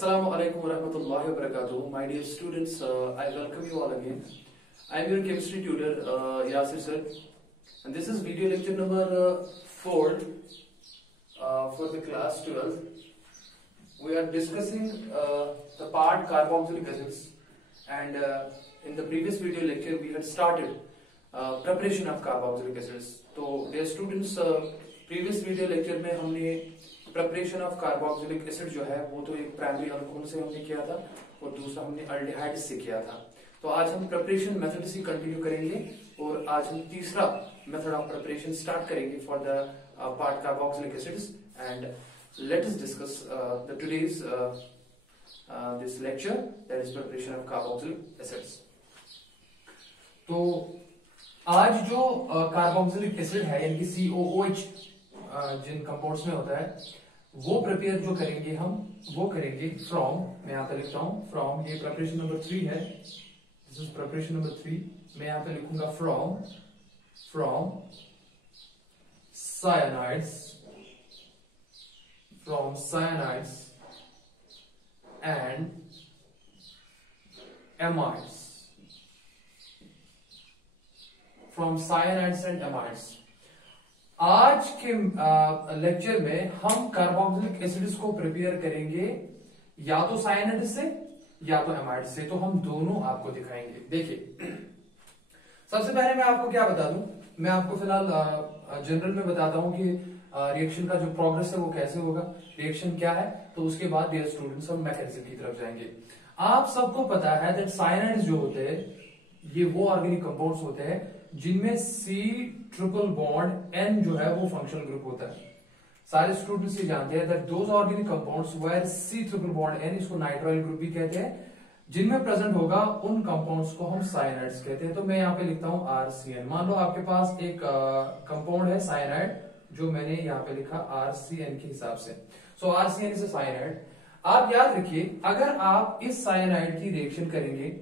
Assalamu alaikum warahmatullahi wabarakatuh. My dear students, I welcome you all again. I am your chemistry tutor, Yasir sir. And this is video lecture number 4 for the class 12. We are discussing the part carboxylic acids. And in the previous video lecture, we had started preparation of carboxylic acids. So, dear students, previous video lecture में हमने preparation of carboxylic acid जो है वो तो एक primary alcohol से हमने किया था और दूसरा हमने अल्डिहाइड से किया था। तो आज हम प्रिपरेशन मेथड से कंटिन्यू करेंगे और आज हम तीसरा मेथड ऑफ प्रिपरेशन स्टार्ट करेंगे for the part carboxylic acids and let us discuss the today's this lecture that is preparation of carboxylic acids. तो आज जो कार्बोक्सिलिक एसिड है यानी कि COOH जिन कंपाउंड्स में होता है वो प्रिपेयर जो करेंगे हम वो करेंगे फ्रॉम, मैं यहाँ पे लिखता हूं फ्रॉम, ये प्रिपरेशन नंबर 3 है, दिस इज प्रिपरेशन नंबर 3। मैं यहाँ पे लिखूंगा from cyanides and amides, from cyanides and amides. आज के लेक्चर में हम कार्बोक्सिलिक एसिड्स को प्रिपेयर करेंगे या तो साइनाइड से या तो एमाइड से, तो हम दोनों आपको दिखाएंगे। देखिए, सबसे पहले मैं आपको क्या बता दूं, मैं आपको फिलहाल जनरल में बताता हूं कि रिएक्शन का जो प्रोग्रेस है वो कैसे होगा, रिएक्शन क्या है, तो उसके बाद डियर स्टूडेंट्स हम मैकेनिज्म की तरफ जाएंगे। आप सबको पता है दैट साइनाइड्स जो होते हैं ये वो ऑर्गेनिक कंपाउंड्स होते हैं जिनमें C≡N जो है वो फंक्शनल ग्रुप होता है। सारे स्टूडेंट्स ये जानते हैं that those organic compounds where C≡N, इसको नाइट्राइल ग्रुप भी कहते हैं, जिनमें प्रेजेंट होगा उन कंपाउंड्स को हम साइनाइड्स कहते हैं। तो मैं यहाँ पे लिखता हूं RCN। मान लो आपके पास एक कंपाउंड है साइनाइड, जो मैंने यहाँ पे लिखा RCN के हिसाब से। सो RCN इज अ साइनाइड। आप याद रखिए, अगर आप इस साइनाइड की रिएक्शन करेंगे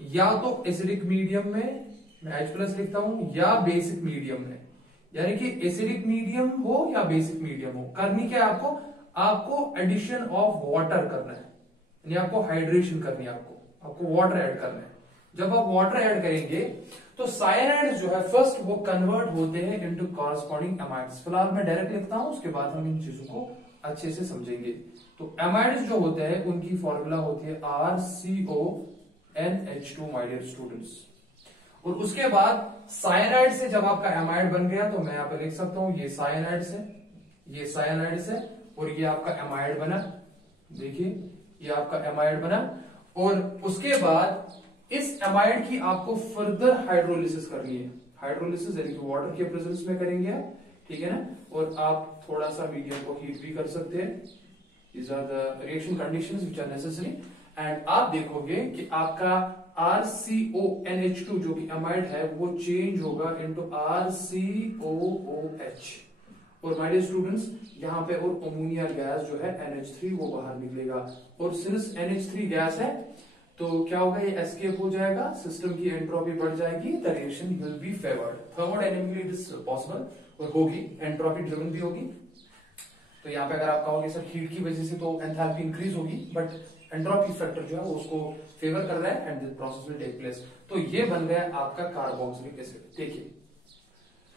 या तो एसिडिक मीडियम में, मैं H+ लिखता हूं, या बेसिक मीडियम में, यानी कि एसिडिक मीडियम हो या बेसिक मीडियम हो, करनी क्या है आपको एडिशन ऑफ वाटर करना है, यानी आपको हाइड्रेशन करनी है, आपको वाटर ऐड करना है। जब आप वाटर ऐड करेंगे तो साइनाइड्स जो है फर्स्ट वो कन्वर्ट होते हैं इनटू कॉरस्पॉन्डिंग एमाइड्स। फिलहाल मैं डायरेक्ट लिखता हूं, उसके बाद हम इन चीजों को अच्छे से समझेंगे। तो एमाइड्स जो होते हैं उनकी फॉर्मूला होती है RCONH2 माय डियर स्टूडेंट्स। और उसके बाद साइनाइड से जब आपका एमाइड बन गया तो मैं यहां पे लिख सकता हूं ये साइनाइड से और ये आपका एमाइड बना। देखिए, ये आपका एमाइड बना और उसके बाद इस एमाइड की आपको फर्दर हाइड्रोलिसिस करनी है। हाइड्रोलिसिस यानी कि वाटर के प्रेजेंस में करेंगे आप, ठीक है ना, और आप थोड़ा सा मीडियम को हीट भी कर सकते हैं। These are the reaction conditions which are necessary। And आप देखोगे कि आपका RCONH2 जो कि एमाइड है वो चेंज होगा इनटू RCOOH। और माय डियर स्टूडेंट्स, यहाँ पे और अमोनिया गैस जो है NH3 वो बाहर निकलेगा। और सिंस NH3 गैस है तो क्या होगा, ये एस्केप हो जाएगा, सिस्टम की एंट्रोपी बढ़ जाएगी, the reaction will be favoured. Thermodynamically it is possible और होगी, एंट्रोपी ड्रिवन भी होगी। तो यहाँ पे अगर आप कहोगे सर हीट की वजह से तो एंथैल्पी इंक्रीज होगी, बट एंट्रोपी फैक्टर जो है वो उसको फेवर कर रहा है and this process will take place. तो ये बन गया आपका कार्बोक्सिलिक एसिड। देखिए,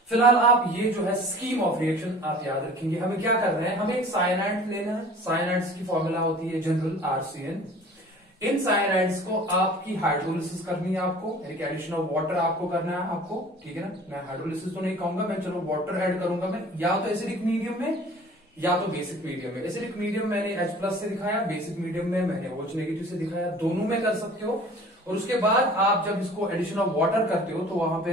फिलहाल आप ये जो है स्कीम ऑफ रिएक्शन आप याद रखेंगे। हमें क्या करना है, हमें एक साइनाइड लेना है। साइनाइड्स की फॉर्मूला होती है जनरल RCN। इन साइनाइड्स को आपकी हाइड्रोलिसिस करनी है, आपको यानी कि एडिशन ऑफ वाटर आपको करना है आपको, ठीक है ना। मैं हाइड्रोलिसिस तो नहीं कहूंगा, मैं चलो वाटर ऐड करूंगा मैं, या तो एसिडिक मीडियम में या तो बेसिक मीडियम में। एसिडिक मीडियम मैंने H+ से दिखाया, बेसिक मीडियम में मैंने OH- से दिखाया, दोनों में कर सकते हो। और उसके बाद आप जब इसको एडिशन ऑफ वाटर करते हो तो वहां पे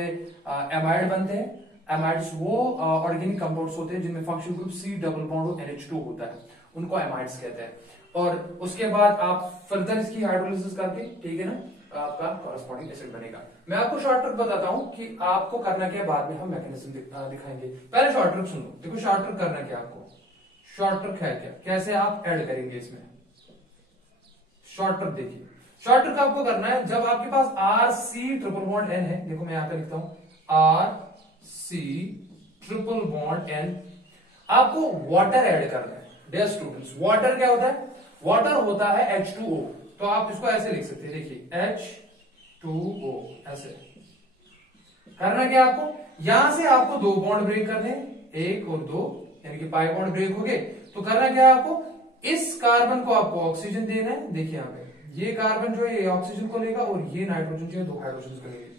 एमाइड बनते हैं। एमाइड्स वो ऑर्गेनिक कंपाउंड्स होते हैं जिनमें फंक्शनल ग्रुप C≡NH2 होता है, उनको एमाइड्स कहते हैं। और उसके बाद आप फर्दर इसकी हाइड्रोलिसिस करके, ठीक है ना, आपका कॉरस्पॉन्डिंग एसिड बनेगा। मैं आपको शॉर्ट ट्रिक बताता हूं कि आपको करना क्या, बाद में हम मैकेनिज्म दिखाएंगे। पहले शॉर्ट ट्रिक सुनो। देखो, शॉर्ट ट्रिक करना क्या आपको, शॉर्ट ट्रिक है क्या, कैसे आप ऐड करेंगे इसमें। शॉर्ट ट्रिक देखिए, शॉर्ट ट्रिक आपको करना है जब आपके पास RC≡N है। देखो मैं यहां पे लिखता हूं RC≡N, आपको वाटर ऐड करना है। डियर स्टूडेंट्स, वाटर क्या होता है? वाटर होता है H2O। तो आप इसको ऐसे लिख सकते हैं, देखिए H2O। ऐसे करना क्या आपको, यहां से आपको दो बॉन्ड ब्रेक करने, एक और दो, यानी कि पाई बॉन्ड ब्रेक हो गए। तो करना क्या है आपको, इस कार्बन को आपको ऑक्सीजन देना है। देखिए यहां पे ये कार्बन जो है ये ऑक्सीजन को लेगा और ये नाइट्रोजन जो है दो हाइड्रोजन को लेंगे।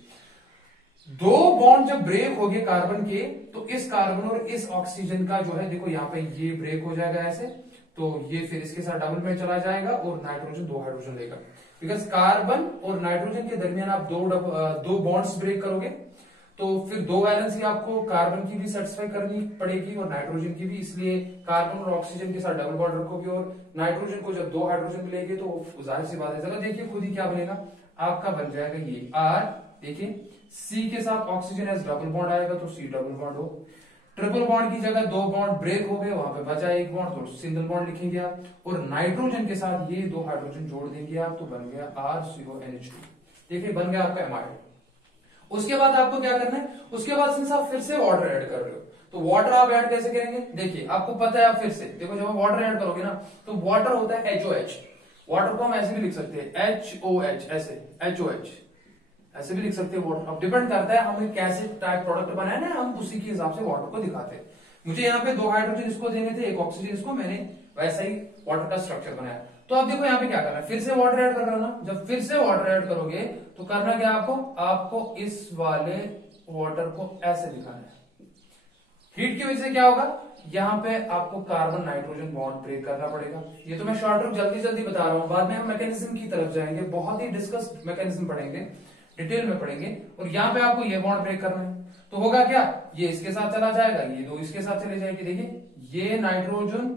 दो बॉन्ड जब ब्रेक हो गए कार्बन के, तो इस कार्बन और इस ऑक्सीजन का जो है, देखो यहाँ पे ये ब्रेक हो जाएगा ऐसे, तो ये फिर इसके साथ डबल में चला जाएगा और नाइट्रोजन दो हाइड्रोजन लेगा। बिकॉज कार्बन और नाइट्रोजन के दरमियान आप दो बॉन्ड्स ब्रेक करोगे, तो फिर दो वैलेंसी आपको कार्बन की भी सेटिस्फाई करनी पड़ेगी और नाइट्रोजन की भी, इसलिए कार्बन और ऑक्सीजन के साथ डबल बॉन्ड रखोगे और नाइट्रोजन को जब दो हाइड्रोजन मिलेंगे तो जाहिर सी बात है, चलो देखिए खुद ही क्या बनेगा, आपका बन जाएगा ये R। देखिए C के साथ ऑक्सीजन एज डबल बॉन्ड आएगा तो C डबल बॉन्ड हो। ट्रिपल बॉन्ड की जगह दो बॉन्ड ब्रेक हो गए, वहां पे बचा एक बॉन्ड तो सिंगल बॉन्ड लिखेंगे आप, और नाइट्रोजन के साथ ये दो हाइड्रोजन जोड़ देंगे आप, तो बन गया RCONH2। देखिए बन गया आपका एमाइड। उसके बाद आपको क्या करना है, उसके बाद सिंस आप फिर से वाटर ऐड कर रहे हो, तो वाटर आप ऐड कैसे करेंगे? देखिए आपको पता है, आप फिर से देखो, जब आप वाटर ऐड करोगे ना, तो वाटर होता है HOH। वाटर को हम ऐसे भी लिख सकते हैं HOH, ऐसे HOH ऐसे भी लिख सकते हैं वाटर। अब डिपेंड करता है हमें कैसे टाइप प्रोडक्ट बनाए ना, हम उसी के हिसाब से वाटर को दिखाते हैं। मुझे यहाँ पे दो हाइड्रोजन इसको देने थे, एक ऑक्सीजन इसको, मैंने वैसा ही वाटर का स्ट्रक्चर बनाया। तो आप देखो यहाँ पे क्या करना है, फिर से वाटर ऐड कर रहा ना, जब फिर से वाटर ऐड करोगे तो करना क्या आपको इस वाले वाटर को ऐसे दिखाना है। हीट की वजह से क्या होगा, यहाँ पे आपको कार्बन नाइट्रोजन बॉन्ड ब्रेक करना पड़ेगा। ये तो मैं शॉर्ट ट्रिक जल्दी बता रहा हूँ, बाद में हम मैकेनिज्म की तरफ जाएंगे, बहुत ही डिस्कस मैकेनिज्म पढ़ेंगे, डिटेल में पढ़ेंगे। और यहाँ पे आपको ये बॉन्ड ब्रेक करना है, तो होगा क्या, ये इसके साथ चला जाएगा, ये दो इसके साथ चले जाएगी। देखिए ये नाइट्रोजन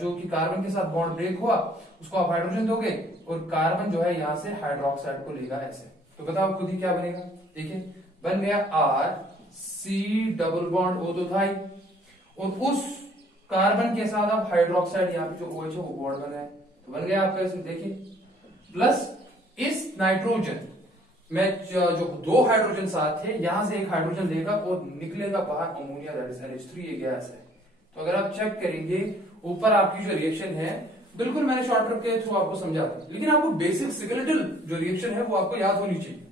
जो कि कार्बन के साथ बॉन्ड ब्रेक हुआ, उसको आप हाइड्रोजन दोगे और कार्बन जो है यहाँ से हाइड्रोक्साइड को लेगा ऐसे, तो बताओ खुद ही क्या बनेगा। देखिए बन गया RC डबल बॉन्ड O तो था ही, और उस कार्बन के साथ आप हाइड्रोक्साइड यहाँ पे जो OH है वो बॉन्ड बना है, तो बन गया आपका ऐसे। देखिए प्लस इस नाइट्रोजन में जो दो हाइड्रोजन साथ थे, यहां से एक हाइड्रोजन लेगा और निकलेगा बाहर अमोनिया, दैट इज NH3, ये गैस है। तो अगर आप चेक करेंगे ऊपर आपकी जो रिएक्शन है, बिल्कुल मैंने शॉर्ट ट्रिक के थ्रू आपको समझा था, लेकिन आपको बेसिक सिग्नेटल जो रिएक्शन है वो आपको याद होनी चाहिए।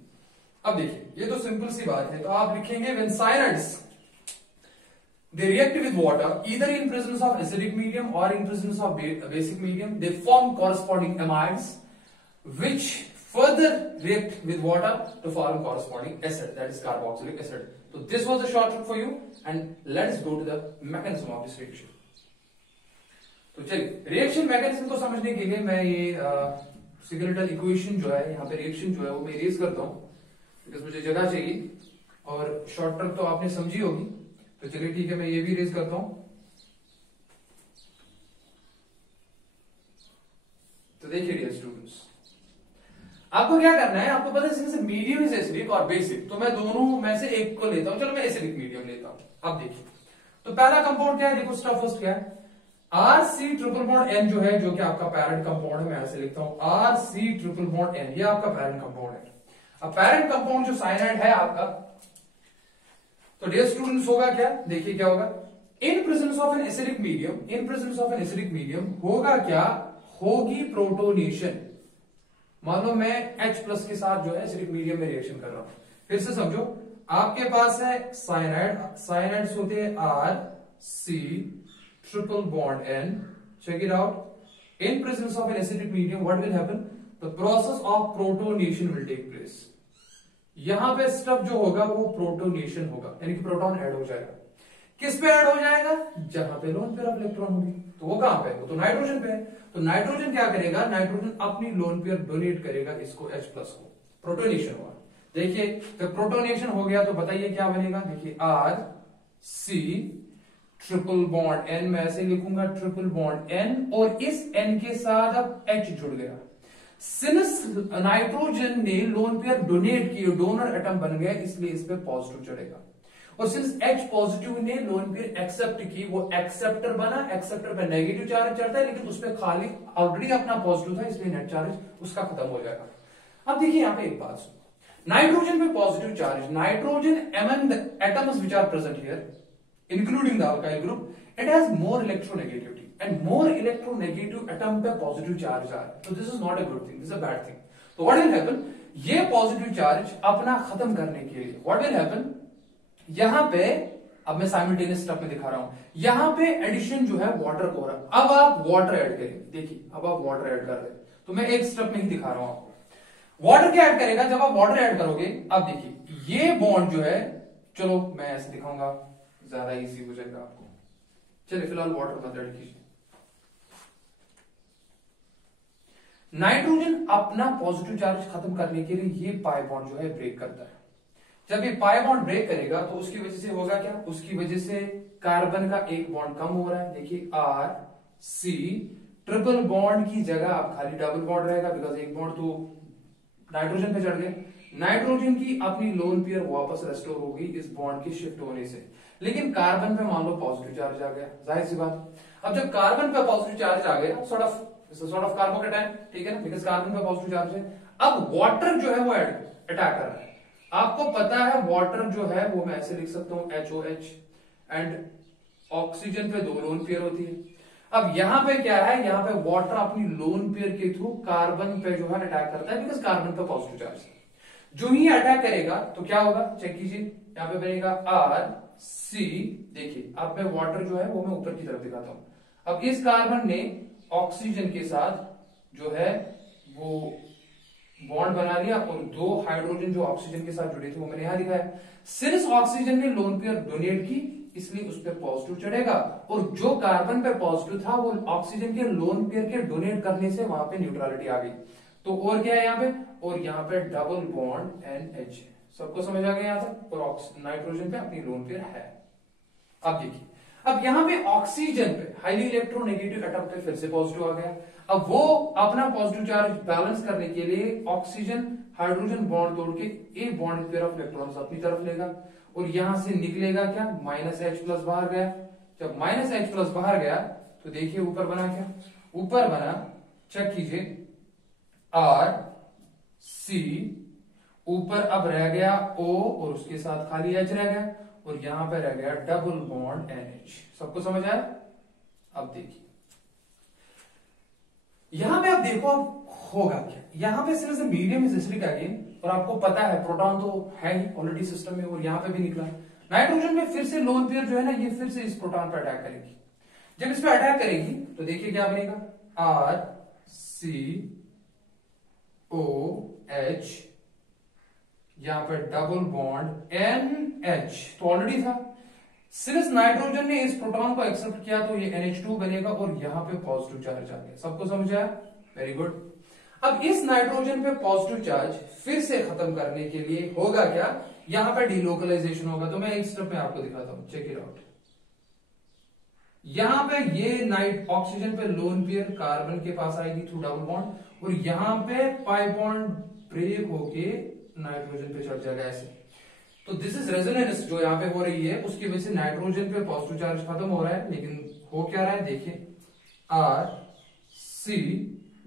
अब देखिए ये तो सिंपल सी बात है, तो आप लिखेंगे when cyanides they react with water either in presence of acidic medium or in presence of basic medium, they form corresponding amides which further react with water to form corresponding acid, that is carboxylic acid. So this was a short trick for you, and let's go to the mechanism of this reaction. तो चलिए reaction mechanism को समझने के लिए मैं ये सिग्नेटल equation जो है, यहाँ पे रिएक्शन जो है वो मैं इरेज करता हूँ, बिकॉज मुझे जगह चाहिए, और शॉर्ट ट्रिक तो आपने समझी होगी। तो चलिए ठीक है, मैं ये भी इरेज करता हूं। तो देखिए डियर स्टूडेंट्स, आपको क्या करना है, आपको पता है सिंस मीडियम इज एसिडिक और बेसिक, तो मैं दोनों में से एक को लेता हूं। चलो मैं एसिडिक मीडियम लेता हूं। अब देखिए तो पहला कंपाउंड क्या है, देखो फर्स्ट क्या है, RC ट्रिपल बॉन्ड N जो है, जो कि आपका पैरेंट कंपाउंड है, मैं ऐसे लिखता हूं RC ट्रिपल बॉन्ड N, ये आपका पैरेंट कंपाउंड है। अब पैरेंट कंपाउंड जो साइनाइड है आपका, तो डियर स्टूडेंट्स होगा क्या, देखिए क्या होगा, इन presence of an acidic medium, in presence of an acidic medium होगा क्या, होगी प्रोटोनेशन। मान लो मैं H+ के साथ जो है एसिडिक मीडियम में रिएक्शन कर रहा हूं, फिर से समझो, आपके पास है साइनाइड, साइनाइड्स होते हैं RC triple bond N, check it out, in presence of an acidic medium what will happen, the process of protonation will take place. यहां पे स्टेप जो होगा वो प्रोटोनेशन होगा, यानी कि प्रोटॉन ऐड हो जाएगा। किस पे ऐड हो जाएगा, जहां पे लोन पेयर ऑफ इलेक्ट्रॉन होगी, तो वो कहां पे है, वो तो नाइट्रोजन पे है। तो नाइट्रोजन क्या करेगा, नाइट्रोजन अपनी लोन पेयर डोनेट करेगा इसको H+ को, प्रोटोनेशन हुआ। देखिए जब प्रोटोनेशन हो गया तो बताइए क्या बनेगा, देखिए RC ट्रिपल बॉन्ड N, मैं ऐसे लिखूंगा ट्रिपल बॉन्ड N, और इस N के साथ अब H जुड़ गया। सिंस नाइट्रोजन ने लोन पेयर डोनेट किए, डोनर एटम बन गया, इसलिए इस पे पॉजिटिव चढ़ेगा। और सिंस H पॉजिटिव ने लोन पेयर एक्सेप्ट की, वो एक्सेप्टर बना, एक्सेप्टर पे नेगेटिव चार्ज चढ़ता है, लेकिन उस पे खाली ऑलरेडी अपना पॉजिटिव था, इसलिए नेट चार्ज उसका खत्म हो जाएगा। अब देखिए यहाँ पे एक बात सुनो, नाइट्रोजन पे positive charge, nitrogen among the atoms which are present here including the alkyl group, it has more electronegativity, and more electronegative atom पे पॉजिटिव चार्ज आ रहा है, तो this is not a good thing, this is a bad thing. तो what will happen, ये positive charge अपना खत्म करने के लिए व्हाट विल हैपन, यहां पे अब मैं साइमल्टेनियस स्टेप में दिखा रहा हूं, यहां पे एडिशन जो है वाटर को हो रहा है। अब आप वाटर ऐड करेंगे, देखिए अब आप वाटर ऐड कर रहे हैं, तो मैं एक स्टेप में ही दिखा रहा हूं आपको। वाटर क्या ऐड करेगा, जब आप वाटर ऐड करोगे, अब देखिए ये बॉन्ड जो है, चलो मैं ऐसे दिखाऊंगा ज्यादा इजी हो जाएगा आपको। चलिए फिलहाल वाटर मत ऐड कीजिए। नाइट्रोजन अपना पॉजिटिव चार्ज खत्म करने के लिए ये पाई बॉन्ड जो है ब्रेक करता है। जब ये पाई बॉन्ड ब्रेक करेगा तो उसकी वजह से होगा क्या, उसकी वजह से कार्बन का एक बॉन्ड कम हो रहा है, देखिए आर सी, ट्रिपल बॉन्ड की जगह अब खाली डबल बॉन्ड रहेगा, बिकॉज एक बॉन्ड तो नाइट्रोजन पे चढ़ गए। नाइट्रोजन की अपनी लोन पेयर वापस रेस्टोर होगी इस बॉन्ड के शिफ्ट होने से, लेकिन कार्बन पे मान लो पॉजिटिव चार्ज आ गया, जाहिर सी बात। अब जब कार्बन पे पॉजिटिव चार्ज आ गया, सॉर्ट ऑफ कार्बोकेटायन, ठीक है ना, बिकॉज कार्बन पे पॉजिटिव चार्ज है। अब वाटर जो है वो अटैक कर रहा है। आपको पता है वाटर जो है वो मैं ऐसे लिख सकता हूं HOH, एंड ऑक्सीजन पे दो लोन पेयर होती है। अब यहां पे क्या है, यहां पे वाटर अपनी लोन पेयर के थ्रू कार्बन पे जो है अटैक करता है, बिकॉज कार्बन पे पॉजिटिव चार्ज है। जो ही अटैक करेगा तो क्या होगा, चेक कीजिए, यहां पे बनेगा RC। देखिए अब मैं वाटर जो है वो मैं ऊपर की तरफ दिखाता हूं। अब इस कार्बन ने ऑक्सीजन के साथ जो है वो बॉन्ड बना लिया, और दो हाइड्रोजन जो ऑक्सीजन के साथ जुड़े थे वो मैंने यहां दिखाया। सिंस ऑक्सीजन ने लोन पेयर डोनेट की, इसलिए उस पर पॉजिटिव चढ़ेगा, और जो कार्बन पे पॉजिटिव था वो ऑक्सीजन के लोन पेयर के डोनेट करने से वहां पे न्यूट्रलिटी आ गई। तो और क्या है यहाँ पे, और यहाँ पे डबल बॉन्ड NH, सबको समझ आ गया यहां तक, और नाइट्रोजन पे अपनी लोन पेयर है। अब देखिए, अब यहां पे ऑक्सीजन पे हाईली इलेक्ट्रोनेगेटिव एटम पे फिर से पॉजिटिव आ गया। अब वो अपना पॉजिटिव चार्ज बैलेंस करने के लिए ऑक्सीजन हाइड्रोजन बॉन्ड तोड़ के एक बॉन्ड पेयर ऑफ इलेक्ट्रॉन्स अपनी तरफ लेगा, और यहां से निकलेगा क्या, -H+ बाहर गया। जब -H+ बाहर गया तो देखिए ऊपर बना क्या, ऊपर बना, चेक कीजिए, RC, ऊपर अब रह गया O और उसके साथ खाली H रह गया, और यहां पे रह गया डबल बॉन्ड NH। सबको समझ आया। अब देखिए यहां पे आप देखो अब होगा क्या, यहां पे सिर्फ मीडियम इज एसिडिक अगेन, और आपको पता है प्रोटॉन तो है ही ऑलरेडी सिस्टम में, और यहां पे भी निकला। नाइट्रोजन में फिर से लोन पेयर जो है ना, ये फिर से इस प्रोटॉन पर अटैक करेगी। जब इस पर अटैक करेगी तो देखिए क्या बनेगा, RCOH, यहां पर डबल बॉन्ड NH तो ऑलरेडी था। सिंस नाइट्रोजन ने इस प्रोटॉन को एक्सेप्ट किया तो ये NH2 बनेगा, और यहां पे पॉजिटिव चार्ज आ गया। सबको समझ आया, वेरी गुड। अब इस नाइट्रोजन पे पॉजिटिव चार्ज फिर से खत्म करने के लिए होगा क्या, यहां पे डीलोकलाइजेशन होगा। तो मैं एक स्टेप में आपको दिखाता हूं, चेक इट आउट। यहां पे ये ऑक्सीजन पे लोन पेयर कार्बन के पास आएगी थ्रू डबल बॉन्ड, और यहां पे पाई बॉन्ड ब्रेक होके नाइट्रोजन पे चढ़ जाएगा ऐसे। तो दिस इज रेजोनेंस जो यहाँ पे हो रही है, उसकी वजह से नाइट्रोजन पे पॉजिटिव चार्ज खत्म हो रहा है, लेकिन हो क्या रहा है देखिए, RC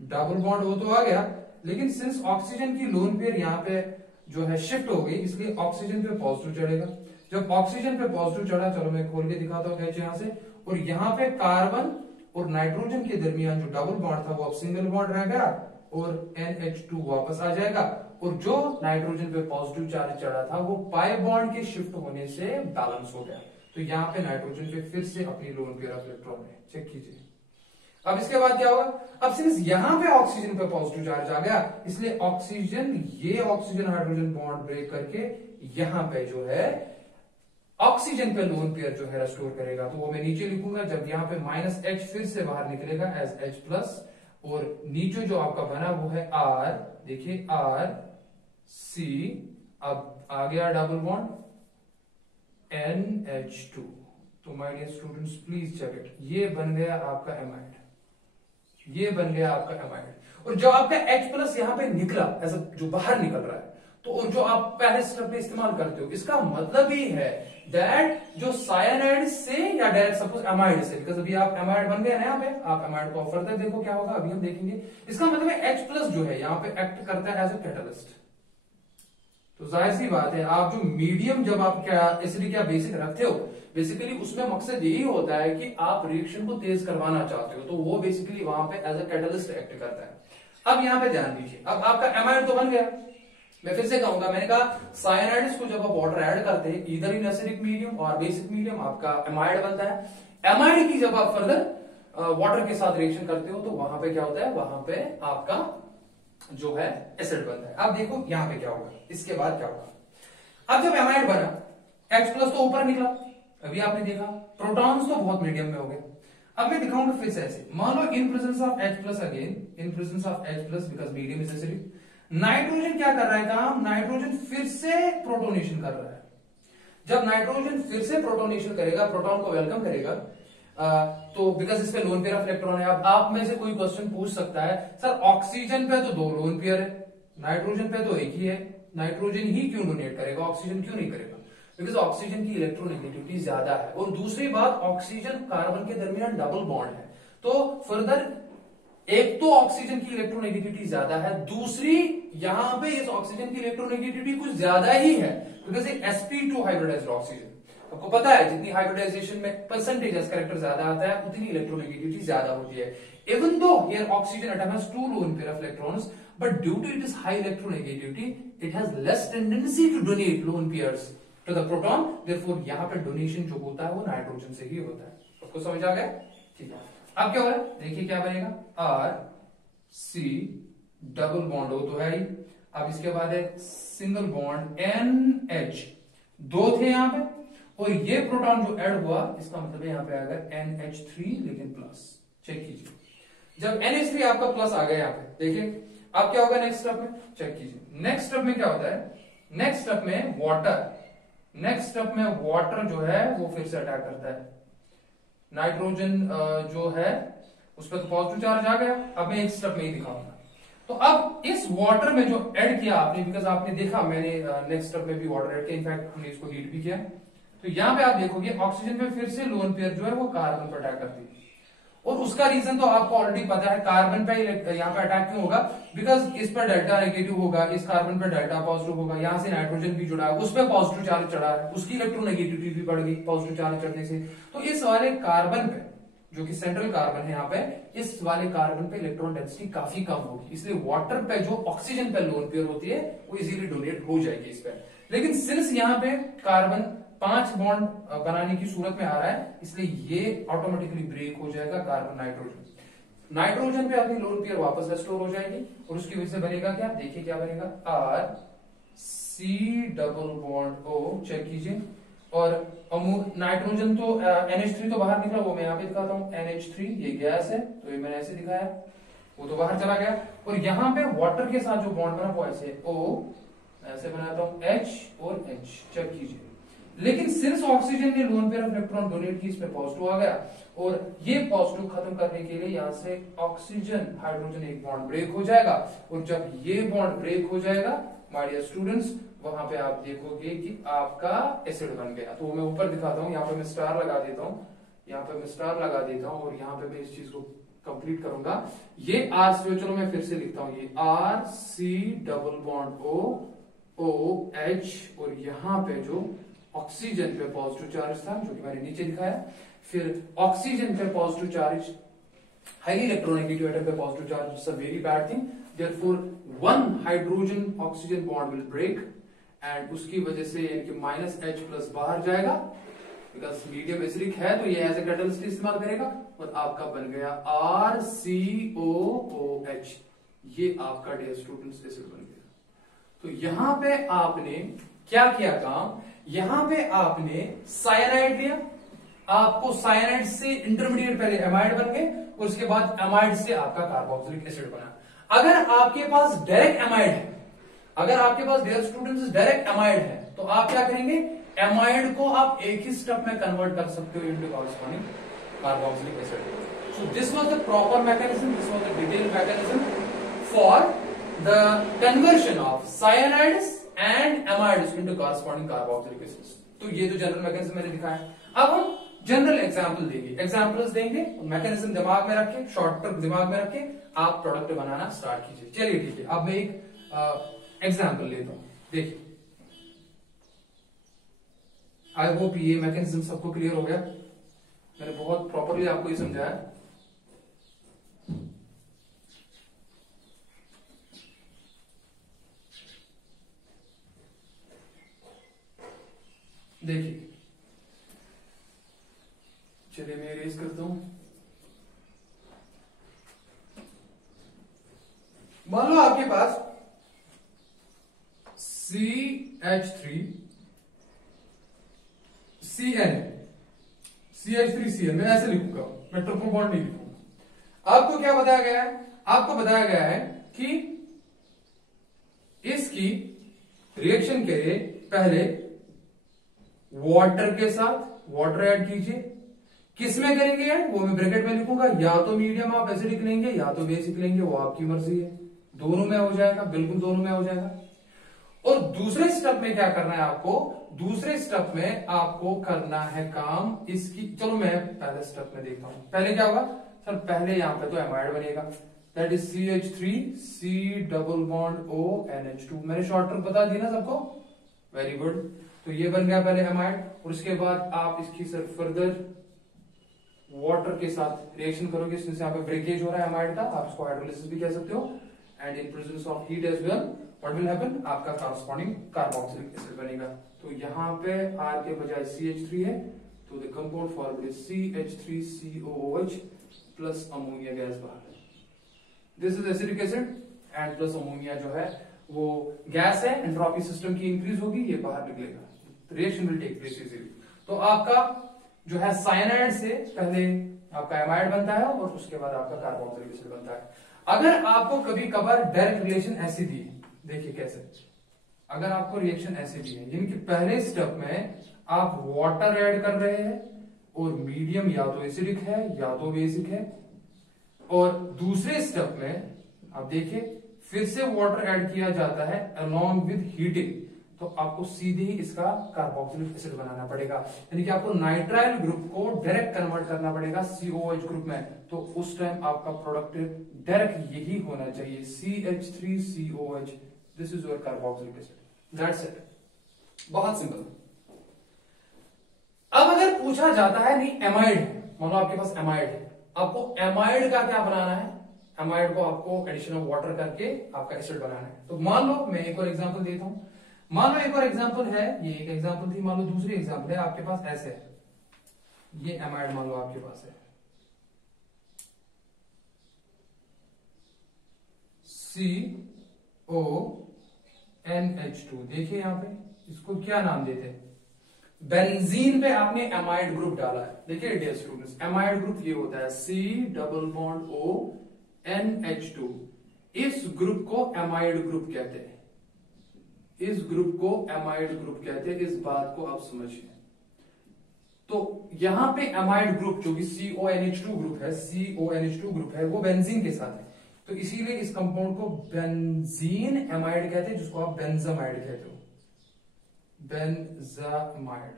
डबल बॉन्ड हो तो आ गया, लेकिन सिंस ऑक्सीजन की लोन पेयर यहाँ पे जो है शिफ्ट हो गई, इसलिए ऑक्सीजन पे पॉजिटिव चढ़ेगा। जब ऑक्सीजन पे पॉजिटिव चढ़ा, चलो मैं खोल के दिखाता हूँ H यहां से, और यहाँ पे कार्बन और नाइट्रोजन के दरमियान जो डबल बॉन्ड था वो अब सिंगल बॉन्ड रह गया, और NH2 वापस आ जाएगा, और जो नाइट्रोजन पे पॉजिटिव चार्ज चढ़ा था वो पाई बॉन्ड के शिफ्ट होने से बैलेंस हो गया। तो यहाँ पे नाइट्रोजन पे फिर से अपनी लोन पेयर ऑफ इलेक्ट्रॉन है, चेक कीजिए। अब इसके बाद क्या होगा, अब सिंस यहां पे ऑक्सीजन पे पॉजिटिव चार्ज आ गया, इसलिए ऑक्सीजन, ये ऑक्सीजन हाइड्रोजन बॉन्ड ब्रेक करके यहां पे जो है ऑक्सीजन पे लोन पेयर जो है रेस्टोर करेगा। तो वो मैं नीचे लिखूंगा, जब यहां पे -H फिर से बाहर निकलेगा एज H+, और नीचे जो आपका बना वो है R, देखिए RC, अब आ गया डबल बॉन्ड NH2। तो my dear students please check it, ये बन गया आपका एमाइड, ये बन गया आपका एमाइड। और जो आपका H+ यहां पे निकला ऐसा जो बाहर निकल रहा है, तो और जो आप पहले स्टेप में इस्तेमाल करते हो, इसका मतलब ही है दैट जो साइनाइड से या डायरेक्ट सपोज एमाइड से, बिकॉज अभी आप एमाइड बन गए ना यहाँ पे, आप एमाइड को फर्दर देखो क्या होगा, अभी हम देखेंगे। इसका मतलब है H+ जो है यहाँ पे एक्ट करता है एज अ कैटलिस्ट। तो जाहिर सी बात है, आप जो मीडियम जब आप क्या एसिडिक या बेसिक रखते हो, बेसिकली उसमें मकसद यही होता है कि आप रिएक्शन को तेज करवाना चाहते हो, तो वो बेसिकली वहां पे एज अ कैटलिस्ट एक्ट करता है। अब यहाँ पे ध्यान दीजिए, अब आपका एमाइड तो बन गया। मैं फिर से कहूंगा, मैंने कहा साइनाइड्स को जब आप वाटर ऐड करते हैं इधर इन एसिडिक मीडियम और बेसिक मीडियम, आपका एमाइड बनता है। एमाइड की जब आप फर्दर वाटर के साथ रिएक्शन करते हो तो वहां पे क्या होता है, वहां पे आपका जो है एसिड बनता है। अब देखो यहां पे क्या होगा, इसके बाद क्या होगा। अब जब एमाइड बना, H प्लस तो ऊपर निकला, अभी आपने देखा प्रोटॉन्स तो बहुत मीडियम में हो गए। अब मैं दिखाऊंगा फिर से ऐसे, मान लो in presence of H plus, again in presence of H plus because medium is acidic, nitrogen क्या कर रहा है काम, नाइट्रोजन फिर से प्रोटोनेशन कर रहा है। जब नाइट्रोजन फिर से प्रोटोनेशन करेगा, प्रोटॉन को वेलकम करेगा, तो बिकॉज इस पे लोन पेयर ऑफ इलेक्ट्रॉन है। अब आप में से कोई क्वेश्चन पूछ सकता है, सर ऑक्सीजन पे तो 2 लोन पेयर है, नाइट्रोजन पे तो एक ही है, नाइट्रोजन ही क्यों डोनेट करेगा, ऑक्सीजन क्यों नहीं करेगा? बिकॉज ऑक्सीजन की इलेक्ट्रोनेगेटिविटी ज्यादा है, और दूसरी बात ऑक्सीजन कार्बन के दरमियान डबल बॉन्ड है, तो फर्दर एक तो ऑक्सीजन की इलेक्ट्रोनेगेटिविटी ज्यादा है, दूसरी यहां पे इस ऑक्सीजन की इलेक्ट्रोनेगेटिविटी कुछ ज्यादा ही है, बिकॉज एक sp2 हाइब्रिडाइज्ड ऑक्सीजन, आपको पता है जितनी हाइब्रिडाइजेशन में परसेंटेज एस कैरेक्टर ज्यादा आता है उतनी इलेक्ट्रोनेगेटिविटी ज्यादा होती है। Even though here oxygen atom has 2 lone pair of electrons, but due to it is high electronegativity it has less tendency to donate lone pairs to the proton, therefore यहां पे donation जो होता है वो nitrogen से ही होता है। आपको समझ आ गया? ठीक है, अब क्या हो रहा है देखिए क्या बनेगा, R C double bond O तो है ही, अब इसके बाद है सिंगल बॉन्ड NH, 2 थे यहां पे, और ये प्रोटॉन जो ऐड हुआ इसका मतलब है यहां पे आएगा NH3 लेकिन प्लस। चेक कीजिए, जब NH3 आपका प्लस आ गया यहां पे, देखिए अब क्या होगा नेक्स्ट स्टेप में, चेक कीजिए नेक्स्ट स्टेप में क्या होता है, नेक्स्ट स्टेप में वाटर, नेक्स्ट स्टेप में वाटर जो है वो फिर से अटैक करता है, नाइट्रोजन जो है उस पर तो पॉजिटिव चार्ज आ गया। अब मैं एक स्टेप में ही दिखाऊंगा, तो अब इस वाटर में जो ऐड किया आपने, बिकॉज आपने देखा मैंने नेक्स्ट स्टेप में भी वाटर ऐड किया, इनफैक्ट हमने इसको हीट भी किया, तो यहां पे आप देखोगे ऑक्सीजन पे फिर से लोन पेयर जो है वो कार्बन पर अटैक करती है, और उसका रीजन तो आपको ऑलरेडी पता है, कार्बन पे यहाँ पे अटैक क्यों होगा, बिकॉज इस पर डेल्टा नेगेटिव होगा, इस कार्बन पे डेल्टा पॉजिटिव होगा, यहां से नाइट्रोजन भी जुड़ा है, उस पर पॉजिटिव चार्ज चढ़ा है, उसकी इलेक्ट्रोनेगेटिविटी भी बढ़ गई पॉजिटिव चार्ज चढ़ने से, तो इस वाले कार्बन पे जो कि सेंट्रल कार्बन है यहाँ पे, इस वाले कार्बन पे इलेक्ट्रॉन डेंसिटी काफी कम होगी, इसलिए वाटर पे जो ऑक्सीजन पे लोन पेयर होती है वो इजीली डोनेट हो जाएगी इस पे। लेकिन सिंस यहाँ पे कार्बन 5 बॉन्ड बनाने की सूरत में आ रहा है, इसलिए ये ऑटोमेटिकली ब्रेक हो जाएगा कार्बन नाइट्रोजन, नाइट्रोजन पे अपनी लोन पेयर वापस रेस्टोर हो जाएगी, और उसकी वजह से बनेगा क्या, देखिए क्या बनेगा, R C double bond O, check कीजिए, और नाइट्रोजन तो NH3 तो बाहर निकला, वो मैं यहाँ पे दिखाता हूँ, NH3 ये गैस है तो ये मैंने ऐसे दिखाया, वो तो बाहर चला गया, और यहाँ पे वाटर के साथ जो बॉन्ड बना वो ऐसे O, ऐसे बनाता हूँ H और H, चेक कीजिए। लेकिन सिंस ऑक्सीजन ने loan pair of electron donate की, इस पे पॉजिटिव आ गया, और ये पॉजिटिव खत्म करने के लिए यहाँ से ऑक्सीजन हाइड्रोजन एक बॉन्ड ब्रेक हो जाएगा, और जब ये बॉन्ड ब्रेक हो जाएगा माय डियर स्टूडेंट्स, वहां पे आप देखोगे कि आपका एसिड बन गया। तो मैं ऊपर दिखाता हूँ, यहाँ पे मैं स्टार लगा देता हूँ, यहाँ पे मैं स्टार लगा देता हूँ, और यहाँ पे मैं इस चीज को कंप्लीट करूंगा। ये R C, चलो मैं फिर से लिखता हूँ, ये R C double bond O O H, और यहाँ पे जो ऑक्सीजन पे पॉजिटिव चार्ज था जो कि मैंने नीचे दिखाया, फिर ऑक्सीजन पे positive charge, highly electronegative atom पे positive charge, it's a very bad thing, therefore one hydrogen oxygen bond will break, and उसकी वजह से यानी माइनस H प्लस बाहर जाएगा, बिकॉज मीडियम एसिडिक है तो ये एज ए कैटलिस्ट इस्तेमाल करेगा, और आपका बन गया RCOOH, ये आपका डियर स्टूडेंट्स एसिड बन गया। तो यहां पे आपने क्या किया काम, यहां पे आपने साइनाइड लिया, आपको साइनाइड से इंटरमीडिएट पहले एमाइड बन गए, और उसके बाद एमाइड से आपका कार्बोक्सिलिक एसिड बना। अगर आपके पास डायरेक्ट एमाइड है, अगर आपके पास डियर स्टूडेंट्स डायरेक्ट एमाइड है, तो आप क्या करेंगे, एमाइड को आप एक ही स्टेप में कन्वर्ट कर सकते हो into corresponding carboxylic acid. So this was the proper mechanism, this was the detailed mechanism for the conversion of cyanides and amides into corresponding carboxylic acids. तो ये जो जनरल मैकेनिज्म मैंने दिखाया, अब हम जनरल एग्जाम्पल देंगे, एग्जाम्पल्स देंगे, mechanism दिमाग में रखे, शॉर्टकट दिमाग में रखे, आप प्रोडक्ट बनाना स्टार्ट कीजिए। चलिए ठीक है, अब मैं एक एग्जाम्पल लेता हूं, देखिए आई होप ये मैकेनिज्म सबको क्लियर हो गया। मैंने बहुत प्रॉपरली आपको ये समझाया। देखिए, चलिए मैं इरेज करता हूं। मान लो आपके पास CH3 CN, CH3CN, मैं ऐसे लिखूंगा, मैं ट्रिपल बॉन्ड नहीं लिखूंगा। आपको क्या बताया गया है? आपको बताया गया है कि इसकी रिएक्शन के लिए पहले वाटर के साथ वाटर ऐड कीजिए। किसमें करेंगे ऐड? वो मैं ब्रैकेट में लिखूंगा। या तो मीडियम आप एसिडिक लेंगे या तो बेसिक लेंगे, वो आपकी मर्जी है। दोनों में हो जाएगा, बिल्कुल दोनों में हो जाएगा। और दूसरे स्टेप में क्या करना है आपको? दूसरे स्टेप में आपको करना है काम इसकी, चलो मैं पहले स्टेप में देखता हूं। पहले क्या होगा सर? पहले यहां पे तो एमाइड बनेगा, that is CH3 C double bond O NH2। मैंने शॉर्ट ट्रिक बता दी ना सबको? Very good. तो ये बन गया पहले एमाइड, और उसके बाद आप इसकी सर फर्दर वाटर के साथ रिएक्शन करोगे। इसमें से यहाँ पे ब्रेकेज हो रहा है एमाइड का, आप इसको हाइड्रोलिसिस भी कह सकते हो। And in presence of heat as well what will happen? आपका कॉरस्पॉन्डिंग कार्बोक्सिलिक एसिड बनेगा। तो यहाँ पे R के बजाय CH3 है, तो the compound formula is CH3COOH plus ammonia gas बाहर है। This is acidic acid and plus ammonia जो है वो गैस है। एंट्रोपी सिस्टम की इंक्रीज होगी, ये बाहर निकलेगा, reaction will take place easily. तो आपका जो है साइनाइड से पहले आपका एमाइड बनता है और उसके बाद आपका कार्बोक्सिलिक एसिड बनता है। अगर आपको कभी कभार डायरेक्ट रिलेशन ऐसी दी, देखिए कैसे, अगर आपको रिएक्शन ऐसे दी है, यानी कि पहले स्टेप में आप वाटर ऐड कर रहे हैं और मीडियम या तो एसिडिक है या तो बेसिक है, और दूसरे स्टेप में आप देखिए फिर से वाटर ऐड किया जाता है अलोंग विद हीटिंग, तो आपको सीधे ही इसका कार्बोक्सिलिक एसिड बनाना पड़ेगा। यानी कि आपको नाइट्राइल ग्रुप को डायरेक्ट कन्वर्ट करना पड़ेगा COH ग्रुप में। तो उस टाइम आपका प्रोडक्ट डायरेक्ट यही होना चाहिए, CH3COH। This is your carboxylic acid, that's it. बहुत सिंपल। अब अगर पूछा जाता है नहीं एमाइड, मानो आपके पास एमाइड है, आपको एमाइड का क्या बनाना है? एमाइड को आपको एडिशन ऑफ वाटर करके आपका एसिड बनाना है। तो मान लो मैं एक और एग्जांपल देता हूं। मान लो एक और एग्जांपल है, ये एक एग्जांपल थी, मान लो दूसरी एग्जांपल है आपके पास ऐसे है, ये एमाइड मान लो आपके पास है CONH2। देखिए यहां पे इसको क्या नाम देते हैं? बेंजीन पे आपने एमाइड ग्रुप डाला है। देखिए डियर स्टूडेंट्स, एमाइड ग्रुप ये होता है C double bond O NH2। इस ग्रुप को एमाइड ग्रुप कहते हैं, इस ग्रुप को एमाइड ग्रुप कहते हैं। इस बात को आप समझिए। तो यहां पे एमाइड ग्रुप जो भी CONH2 ग्रुप है, CONH2 ग्रुप है, वो बेंजीन के साथ है, तो इसीलिए इस कंपाउंड को बेंजीन एमाइड कहते हैं, जिसको आप बेंजामाइड कहते हो, बेंजामाइड।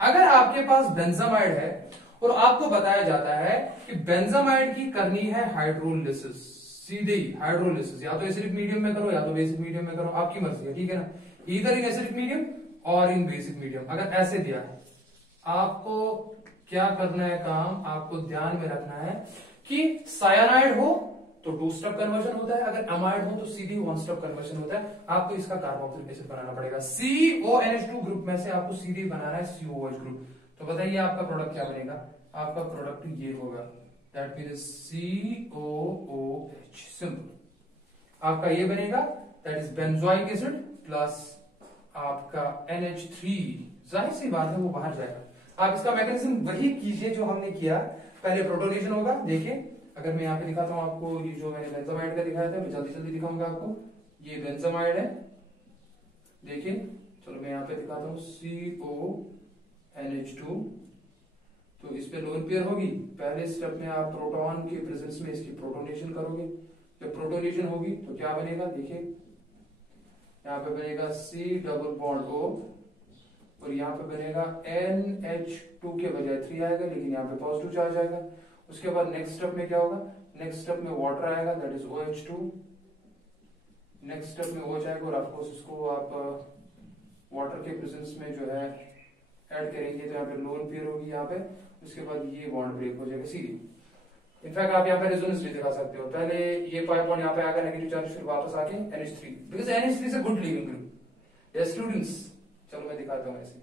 अगर आपके पास बेंजामाइड है और आपको बताया जाता है कि बेंजामाइड की करनी है हाइड्रोलिसिस, सीधे ही हाइड्रोलिसिस, या तो एसिडिक मीडियम में करो या तो बेसिक मीडियम में करो, आपकी मर्जी है, ठीक है ना? इधर इन एसिडिक मीडियम और इन बेसिक मीडियम। अगर ऐसे दिया है, आपको क्या करना है काम? आपको ध्यान में रखना है कि सायानाइड हो तो 2 स्टेप कन्वर्जन होता है, अगर अमाइड हो तो सीधी 1 स्टेप कन्वर्जन होता है। आपको इसका कार्बोक्सिलिक एसिड बनाना पड़ेगा। CONH2 ग्रुप में से आपको सीधे बनाना है COH ग्रुप। तो बताइए आपका प्रोडक्ट क्या बनेगा? आपका प्रोडक्ट ये होगा, दैट मीन्स COOH, सिंपल। आपका ये बनेगा, that is benzoic acid plus आपका NH3। जाहिर सी बात है वो बाहर जाएगा। आप इसका मैकेनिज्म वही कीजिए जो हमने किया, पहले प्रोटोनेशन होगा। देखिए अगर मैं यहाँ पे दिखाता हूँ आपको, ये जो मैंने बेंजामाइड का दिखाया था, मैं जल्दी जल्दी दिखाऊंगा आपको। ये बेंजामाइड है, देखिए, चलो मैं यहाँ पे दिखाता हूँ CONH2। तो इस पे लोन पेयर होगी, पहले स्टेप में आप प्रोटॉन के प्रेजेंस में इसकी प्रोटोनेशन करोगे। जब प्रोटोनेशन होगी तो क्या बनेगा? देखिए यहाँ पे बनेगा C डबल बॉन्ड O, और यहाँ पे बनेगा NH2 के बजाय 3 आएगा, लेकिन यहाँ पे पॉजिटिव चार्ज आएगा। उसके बाद नेक्स्ट स्टेप में क्या होगा? नेक्स्ट स्टेप में वाटर आएगा, that is OH2। Next step में OH आएगा, और ऑफकोर्स इसको आप वाटर के प्रेजेंस में जो है ऐड करेंगे तो यहाँ पे लोन पेयर होगी यहाँ पे, उसके बाद ये बॉन्ड ब्रेक हो जाएगा सीधी। इनफैक्ट आप यहाँ पे रेजोनेंस भी दिखा सकते हो, पहले ये pi बॉन्ड यहाँ पे आएगा नेगेटिव चार्ज, फिर वापस आके NH3, बिकॉज NH3 से good leaving group. Yes students, चलो मैं दिखाता हूँ ऐसे।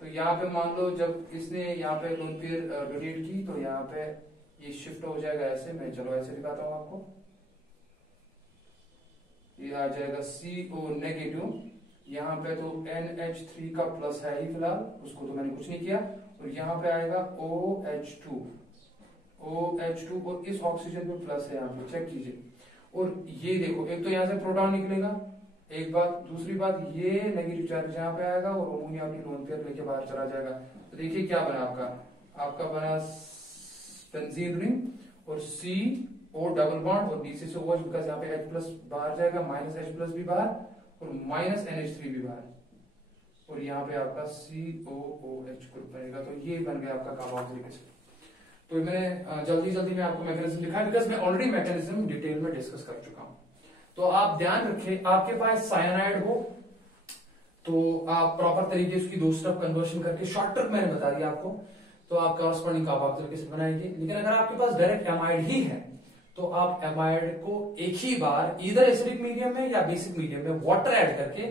तो यहाँ पे मान लो जब इसने यहाँ पे लोन पेयर डोनेट की तो यहाँ पे ये शिफ्ट हो जाएगा ऐसे, मैं चलो ऐसे दिखाता हूँ आपको। ये आ जाएगा CO नेगेटिव, यहाँ पे तो NH3 का प्लस है ही फिलहाल, उसको तो मैंने कुछ नहीं किया, और यहाँ पे आएगा OH2 और इस ऑक्सीजन पे प्लस है यहाँ पे, चेक कीजिए। और ये देखो, एक तो यहाँ से प्रोटॉन निकलेगा, एक बात, दूसरी बात ये नेगेटिव चार्ज यहाँ पे आएगा और अमोनिया अपनी लोन पेयर लेके बाहर चला जाएगा। तो देखिए क्या बना आपका बना बेंजीन रिंग और CO डबल बॉन्ड और DC से OH, बिकॉज यहाँ पे H प्लस बाहर जाएगा, माइनस H प्लस भी बाहर और माइनस NH3 भी बाहर, और यहाँ पे आपका COOH ग्रुप बनेगा। तो ये बन गया आपका कार्बोक्सिलिक एसिड। तो मैंने जल्दी में आपको मैकेनिज्म दिखाया, बिकॉज मैं ऑलरेडी मैकेनिज्म डिटेल में डिस्कस कर चुका हूं। तो आप ध्यान रखें, आपके पास साइनाइड हो तो आप प्रॉपर तरीके से उसकी 2 स्टेप कन्वर्शन करके, शॉर्ट ट्रिक मैंने बता दिया आपको, तो आप कॉरस्पॉन्डिंग कार्बोक्सिलिक एसिड बनाएंगे। लेकिन अगर आपके पास डायरेक्ट एमाइड ही है तो आप एमाइड को एक ही बार इधर एसिडिक मीडियम में या बेसिक मीडियम में वाटर ऐड करके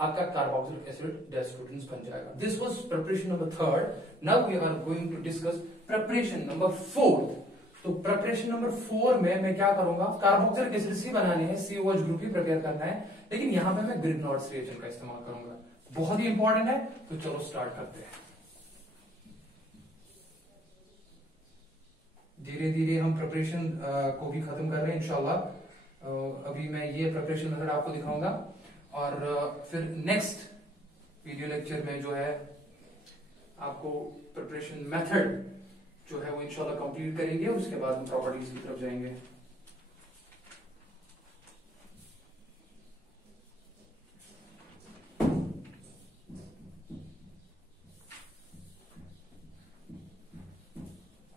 आपका कार्बोक्सिलिक एसिड डेस्टोटेंस बन जाएगा। This was preparation number 3। Now we are going to discuss preparation number 4। तो प्रिपरेशन नंबर 4 में मैं क्या करूंगा, कार्बोक्सिलिक एसिड ही बनाने हैं, COH ग्रुप ही प्रिपेयर करना है, लेकिन यहां पे मैं ग्रिग्नॉर्ड्स रिएजेंट का इस्तेमाल करूंगा, बहुत ही इंपॉर्टेंट है। तो चलो स्टार्ट करते हैं। धीरे धीरे हम प्रिपरेशन को भी खत्म कर रहे हैं इंशाल्लाह। अभी मैं ये प्रिपरेशन मेथड आपको दिखाऊंगा और फिर नेक्स्ट वीडियो लेक्चर में जो है आपको प्रिपरेशन मेथड जो है वो इंशाल्लाह कंप्लीट करेंगे, उसके बाद हम प्रॉपर्टीज की तरफ जाएंगे।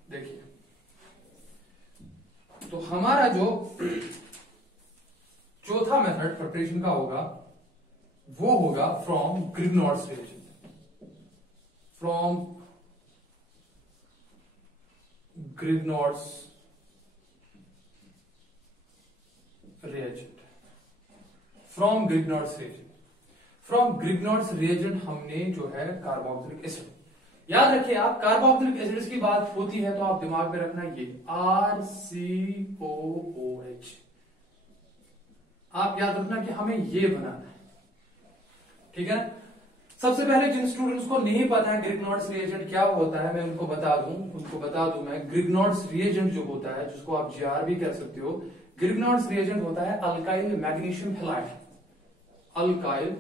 देखिए, तो हमारा जो चौथा मेथड प्रिपरेशन का होगा वो होगा from Grignard's reagent. From Grignard's reagent, from Grignard's reagent. From Grignard's reagent हमने जो है कार्बोक्सिलिक एसिड, याद रखिए आप, कार्बोक्सिलिक एसिड्स की बात होती है तो आप दिमाग में रखना ये RCOOH, आप याद रखना कि हमें ये बनाना है, ठीक है। सबसे पहले जिन स्टूडेंट्स को नहीं पता है ग्रिग्नॉर्ड्स रिएजेंट क्या होता है, मैं उनको बता दूं मैं। ग्रिग्नॉर्ड्स रिएजेंट जो होता है, जिसको आप GR भी कह सकते हो, ग्रिग्नॉर्ड्स रिएजेंट होता है alkyl magnesium halide. Alkyl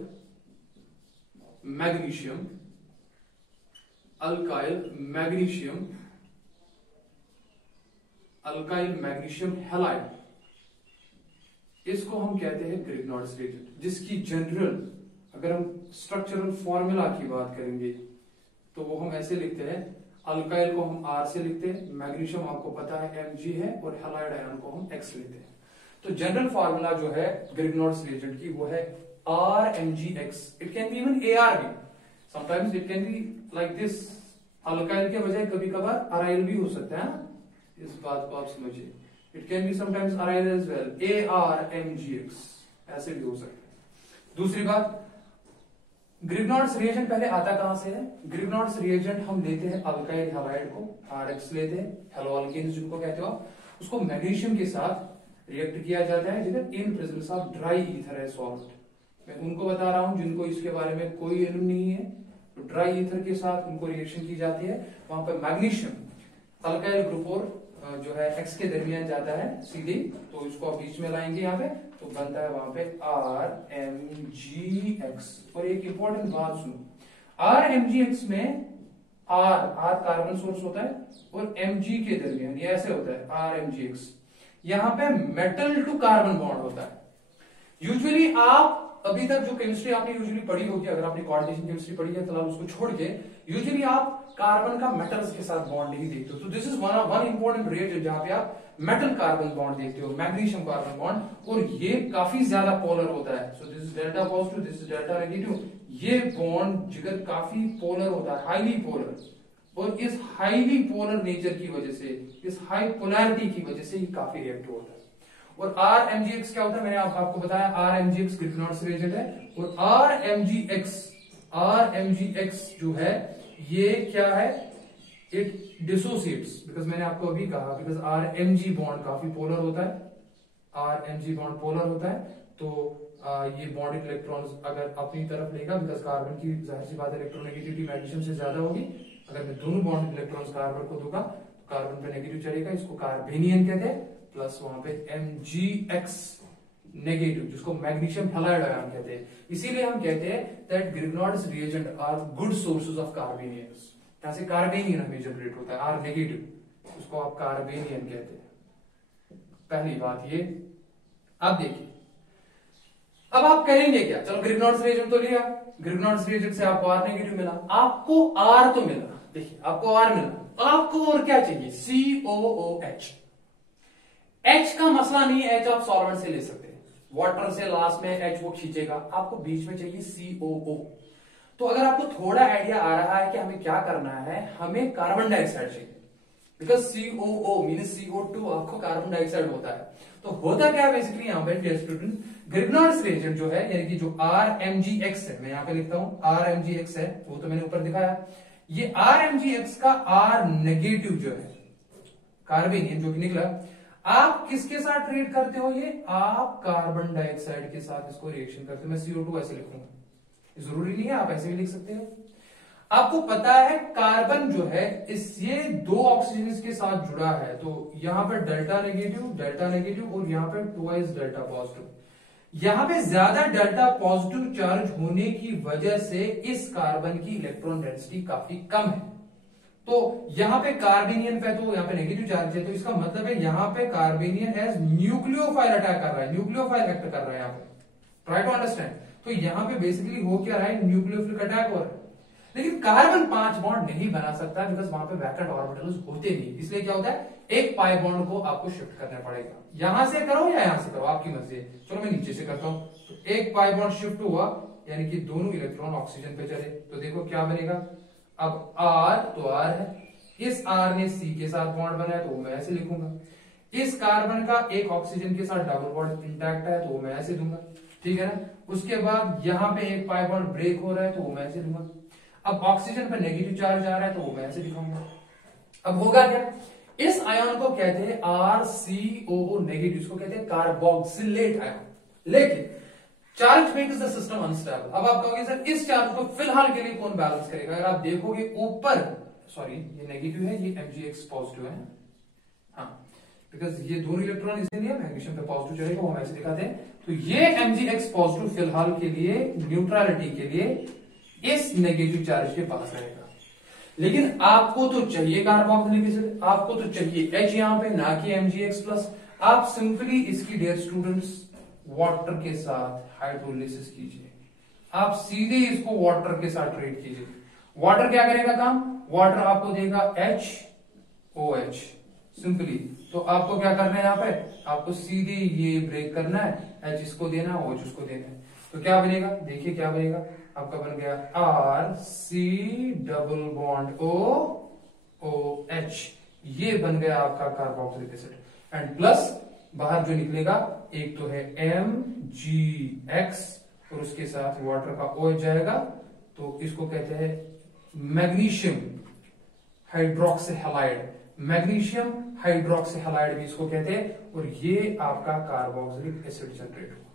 magnesium halide, इसको हम कहते हैं ग्रिग्नॉर्ड्स रिएजेंट, जिसकी जनरल अगर हम स्ट्रक्चरल फॉर्मूला की बात करेंगे तो वो हम ऐसे लिखते हैं, अल्काइल को हम R से लिखते हैं, मैग्नीशियम आपको पता है Mg है, और हैलाइड आयन को हम X लेते हैं। तो जनरल फॉर्मूला जो है ग्रिग्नॉर्ड्स रिएजेंट की वो है RMgX। It can be even AR भी, sometimes it can be like this, alkyl के बजाय कभी कभार अराइल भी हो सकता है, इस बात को आप समझिए। It can be sometimes aryl as well, ARMgX ऐसे भी हो सकता है। दूसरी बात, ग्रिग्नॉर्ड्स रिएजेंट पहले आता कहां से है? ग्रिग्नॉर्ड्स रिएजेंट हम लेते हैं अल्काइल हैलाइड को, RX लेते हैं, हेलोअल्केन्स जिनको कहते हो आप, उसको मैग्नीशियम के साथ रिएक्ट किया जाता है जिधर इन प्रेजेंस ऑफ ड्राई ईथर है सॉल्ट। मैं उनको बता रहा हूं जिनको इसके बारे में कोई इल्म नहीं है, तो ड्राई ईथर के साथ उनको रिएक्शन की जाती है, वहां पर मैग्नीशियम अल्काइल ग्रुप और जो है X के दरमियान जाता है सीधे, तो इसको आप बीच में लाएंगे यहाँ पे, तो बनता है वहां पे RMgX। और एक इंपॉर्टेंट बात सुनो, RMgX में R कार्बन सोर्स होता है और Mg के दरमियान ये ऐसे होता है RMgX, यहाँ पे मेटल टू कार्बन बॉन्ड होता है। यूजुअली आप अभी तक जो केमिस्ट्री आपने यूजुअली पढ़ी होगी, अगर आपने कोऑर्डिनेशन केमिस्ट्री पढ़ी है फिलहाल उसको छोड़ के, यूजुअली आप कार्बन का मेटल्स के साथ बॉन्ड ही देखते हो। तो this is one important reagent जहां पे आप मेटल कार्बन बॉन्ड देखते हो, मैग्नीशियम कार्बन बॉन्ड, और ये काफी ज्यादा पोलर होता है। So this is delta positive, this is delta negative. ये बॉन्ड जिगर काफी पोलर होता है, हाईली पोलर, और इस हाईली पोलर नेचर की वजह से, इस हाई पोलैरिटी की वजह से ये काफी रिएक्टिव होता है। और RMgX क्या होता है, मैंने आपको बताया RMgX ग्रिफिनॉइड्स रिएजेंट है। और RMgX जो है ये क्या है, इट डिसोसिएट्स, बिकॉज मैंने आपको अभी कहा, बिकॉज RMg बॉन्ड काफी पोलर होता है, RMg बॉन्ड पोलर होता है, तो ये बॉन्ड इलेक्ट्रॉन्स अगर अपनी तरफ लेगा, बिकॉज कार्बन की जाहिर सी बात है इलेक्ट्रोनेगेटिविटी मैग्नीशियम से ज्यादा होगी। अगर मैं दोनों बॉन्ड इलेक्ट्रॉन्स कार्बन को दूंगा तो कार्बन पे नेगेटिव चलेगा, इसको कार्बेनियन कहते हैं, प्लस वहां पे MgX नेगेटिव, जिसको मैग्नीशियम हैलाइड आयन कहते हैं। इसीलिए हम कहते हैं that Grignard's reagent are good sources of carbanions. यहां से कार्बेनियन हमें जनरेट होता है, R नेगेटिव, उसको आप कार्बेनियन कहते हैं। पहली बात ये। अब देखिए, अब आप करेंगे क्या, चलो ग्रिफिनॉइड्स रिएजेंट तो लिया, ग्रिफिनॉइड्स रिएजेंट से आपको R नेगेटिव मिला, आपको R तो मिला, देखिए आपको R मिला, आपको और क्या चाहिए, COOH। H का मसला नहीं है, H आप सॉल्वेंट से ले सकते हैं, वाटर से लास्ट में H वो खींचेगा, आपको बीच में चाहिए COO। तो अगर आपको थोड़ा आइडिया आ रहा है कि हमें क्या करना है, हमें कार्बन डाइऑक्साइड चाहिए, बिकॉज COO मीन्स CO2 आपको कार्बन डाइऑक्साइड होता है। तो होता क्या है बेसिकली यहाँ पे डियर स्टूडेंट, ग्रिफिनॉइड्स रिएजेंट जो है, यानी कि जो RMgX है, मैं यहाँ पे लिखता हूं RMgX है, वो तो मैंने ऊपर दिखाया, ये RMgX का R नेगेटिव जो है कार्बेनियन जो कि निकला, आप किसके साथ ट्रीट करते हो, ये आप कार्बन डाइऑक्साइड के साथ इसको रिएक्शन करते हो। मैं CO2 ऐसे लिखूंगा, जरूरी नहीं है, आप ऐसे भी लिख सकते हो। आपको पता है कार्बन जो है इस ये दो ऑक्सीजन के साथ जुड़ा है, तो यहां पर डेल्टा नेगेटिव और यहां पर ट्वाइस डेल्टा पॉजिटिव। यहां पे ज्यादा डेल्टा पॉजिटिव चार्ज होने की वजह से इस कार्बन की इलेक्ट्रॉन डेंसिटी काफी कम है। तो यहां पे कार्बेनियन पे तो यहां पे नेगेटिव चार्ज है, तो इसका मतलब है यहां पे कार्बेनियन एज न्यूक्लियोफाइल अटैक कर रहा है, न्यूक्लियोफाइल एक्ट कर रहा है यहां पे, ट्राई टू अंडरस्टैंड। तो यहां पे बेसिकली हो क्या रहा है, न्यूक्लियोफिलिक अटैक हो रहा है। लेकिन कार्बन 5 बॉन्ड नहीं बना सकता, बिकॉज वहां पे वैकेंट ऑर्बिटल्स होते नहीं, इसलिए क्या होता है, एक पाई बॉन्ड को आपको शिफ्ट करना पड़ेगा, यहां से करो या यहां से करो, आपकी मर्जी है। चलो मैं नीचे से करता हूं, तो एक पाई बॉन्ड शिफ्ट हुआ, यानी कि दोनों इलेक्ट्रॉन ऑक्सीजन पे चले, तो देखो क्या बनेगा, अब R तो R है, इस R ने C के साथ बॉन्ड बनाया, तो मैं ऐसे लिखूंगा। इस कार्बन का एक ऑक्सीजन के साथ डबल बॉन्ड इंटैक्ट है, तो मैं ऐसे दूंगा, ठीक है ना। उसके बाद यहां पे एक पाई बॉन्ड ब्रेक हो रहा है, तो मैं ऐसे दूंगा। अब ऑक्सीजन पर नेगेटिव चार्ज आ रहा है, तो मैं ऐसे दिखाऊंगा। अब होगा क्या, इस आयन को कहते हैं RCOO नेगेटिव, इसको कहते हैं कार्बोक्सिलेट आयन। लेकिन charge makes the system unstable. अब आप कहोगे सर इस चार्ज को फिलहाल के लिए कौन बैलेंस करेगा, अगर आप देखोगे ऊपर, सॉरी ये नेगेटिव है, ये MgX पॉजिटिव है, हाँ, बिकॉज ये दोनों इलेक्ट्रॉन इसलिए मैग्नीशियम पे पॉजिटिव चलेगा, वो हम ऐसे दिखाते हैं। तो ये MgX पॉजिटिव फिलहाल के लिए न्यूट्रलिटी के लिए इस नेगेटिव चार्ज के पास रहेगा। लेकिन आपको तो चाहिए कार्बोक्सिलिक एसिड, आपको तो चाहिए H यहां पे, ना कि MgX प्लस। आप सिंपली इसकी डियर स्टूडेंट्स वाटर के साथ हाइड्रोलिसिस कीजिए, आप सीधे इसको वाटर के साथ ट्रीट कीजिए। वाटर क्या करेगा काम, वाटर आपको देगा HOH सिंपली। तो आपको क्या करना है, यहां पे आपको सीधे ये ब्रेक करना है, H इसको देना है, OH उसको देना है। तो क्या बनेगा, देखिए क्या बनेगा, आपका बन गया RC डबल बॉन्ड OH, ये बन गया आपका कार्बोक्सिलिक एसिड। एंड प्लस बाहर जो निकलेगा एक तो है MgX और उसके साथ वाटर का OH जाएगा, तो इसको कहते हैं मैग्नीशियम हाइड्रोक्सीहैलाइड, मैग्नीशियम हाइड्रोक्सीहैलाइड भी इसको कहते हैं, और ये आपका कार्बोक्सिलिक एसिड जनरेट हुआ।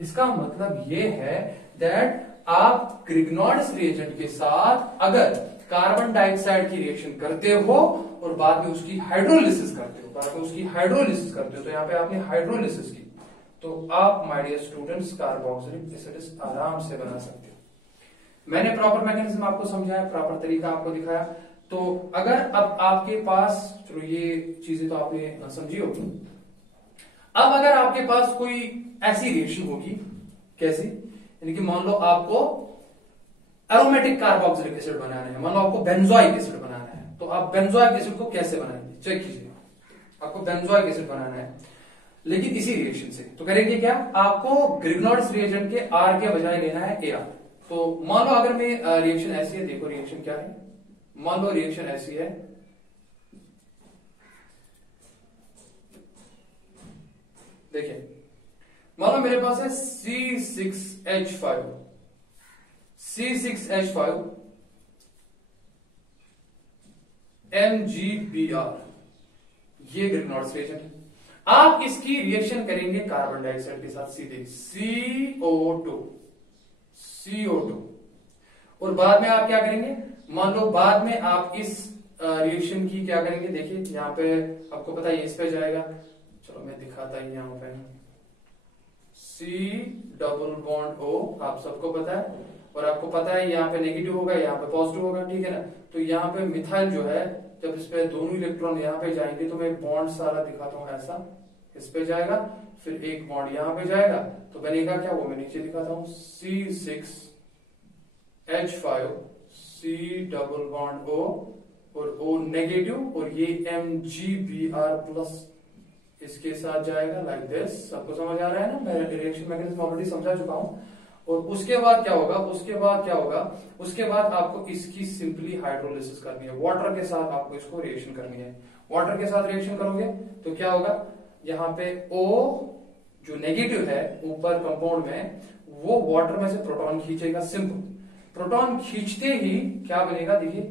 इसका मतलब ये है दैट आप ग्रिग्नॉइड्स रिएजेंट के साथ अगर कार्बन डाइऑक्साइड की रिएक्शन करते हो और बाद में उसकी हाइड्रोलिसिस करते हो, तो यहाँ पे आपने हाइड्रोलिसिस की, तो आप my dear students carboxylic acid आराम से बना सकते हो। मैंने प्रॉपर मैकेनिज्म आपको समझाया, प्रॉपर तरीका आपको दिखाया। तो अगर अब आपके पास, चलो ये चीजें तो आपने समझी होगी, अब अगर आपके पास कोई ऐसी रिएक्शन होगी, कैसी, यानी कि मान लो आपको एरोमेटिक कार्बोक्सिलिक एसिड बनाना है, मान लो आपको बेंजोइक एसिड बनाना है, तो आप बेंजोइक एसिड को कैसे बनाएंगे, चेक कीजिए। आपको बेंजोइक एसिड बनाना है, लेकिन इसी रिएक्शन से। तो करेंगे क्या, आपको ग्रिग्नॉर्ड्स रिएजेंट के आर के बजाय लेना है ए आर। तो मान लो अगर मैं रिएक्शन ऐसी है, देखो रिएक्शन क्या है, मान लो रिएक्शन ऐसी है, देखिए मान लो मेरे पास है C6H5 MgBr, ये ग्रिग्नॉर्ड्स रिएजेंट है। आप इसकी रिएक्शन करेंगे कार्बन डाइऑक्साइड के साथ सीधे, CO2 और बाद में आप क्या करेंगे, मान लो बाद में आप इस रिएक्शन की क्या करेंगे, देखिए यहाँ पे आपको पता है इस पे जाएगा, चलो मैं दिखाता ही यहाँ पे, C≡O आप सबको पता है, और आपको पता है यहाँ पे नेगेटिव होगा, यहाँ पे पॉजिटिव होगा, ठीक है ना। तो यहाँ पे मिथाइल जो है, जब इस पे दोनों इलेक्ट्रॉन यहाँ पे जाएंगे, तो मैं बॉन्ड सारा दिखाता हूँ ऐसा, इस पे जाएगा, फिर एक बॉन्ड यहाँ पे जाएगा, तो बनेगा क्या, वो मैं नीचे दिखाता हूँ, C6H5 C≡O और O नेगेटिव, और ये MgBr+ इसके साथ जाएगा लाइक दिस। सबको समझ आ रहा है ना, मैं रिएक्शन मैकेनिज्म ऑलरेडी समझा चुका हूं। और उसके बाद क्या होगा, उसके बाद आपको इसकी सिंपली हाइड्रोलिसिस करनी है, वाटर के साथ आपको इसको रिएक्शन करनी है। वाटर के साथ रिएक्शन करोगे तो क्या होगा, यहाँ पे O जो नेगेटिव है ऊपर कंपाउंड में, वो वाटर में से प्रोटॉन खींचेगा, सिंपल। प्रोटॉन खींचते ही क्या बनेगा, देखिए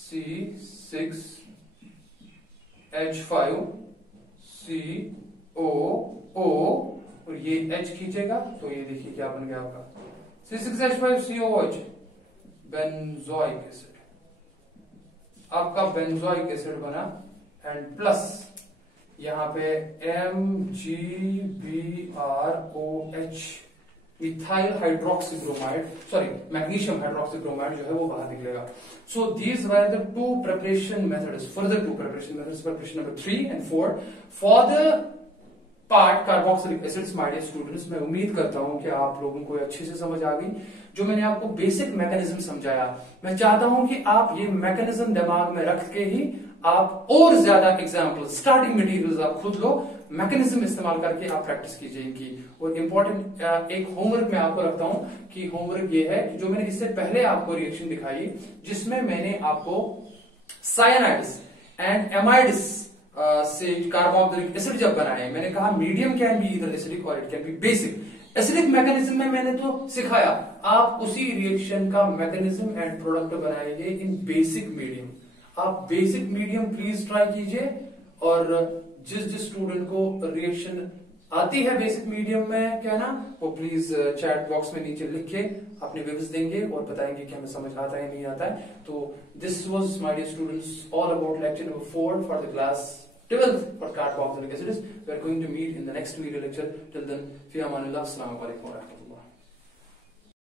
C6H5 COO और ये H खींचेगा, तो ये देखिए क्या बन गया आपका C6H5 COOH, बेंजोइक एसिड, आपका बेंजोइक एसिड बना, एंड प्लस यहाँ पे MgBrOH methyl hydroxybromide, sorry magnesium hydroxybromide जो है वो बाहर निकलेगा। So these were the two preparation methods, further two preparation methods, preparation number 3 and 4 for the part carboxylic acids. My dear students, मैं उम्मीद करता हूं कि आप लोगों को अच्छे से समझ आ गई। जो मैंने आपको बेसिक मैकेनिज्म समझाया, मैं चाहता हूं कि आप ये मैकेनिज्म दिमाग में रख के ही आप और ज्यादा एग्जाम्पल, स्टार्टिंग मटेरियल्स आप खुद लो, मैकेनिज्म इस्तेमाल करके आप प्रैक्टिस कीजिए इनकी। और इंपॉर्टेंट एक होमवर्क मैं आपको रखता हूं कि होमवर्क ये है कि जो मैंने इससे पहले आपको रिएक्शन दिखाई, जिसमें मैंने आपको साइनाइड्स एंड एमाइड्स से कार्बोक्सिलिक एसिड जब बनाए, मैंने कहा medium can be either acidic और it can be basic. Acidic mechanism में मैंने तो सिखाया, आप उसी रिएक्शन का मैकेनिज्म एंड प्रोडक्ट बनाएंगे इन बेसिक मीडियम। आप बेसिक मीडियम प्लीज ट्राई कीजिए, और जिस स्टूडेंट को रिएक्शन आती है बेसिक मीडियम में क्या ना, वो प्लीज चैट बॉक्स में नीचे लिख के अपने व्यूज देंगे और बताएंगे कि हमें समझ आता है नहीं आता है। तो this was my dear students all about lecture number 4 for the class 12th for carboxylic acids. We are going to meet in the next video lecture. Till then, fi amanillah, assalamu alaikum wa rahmatullah.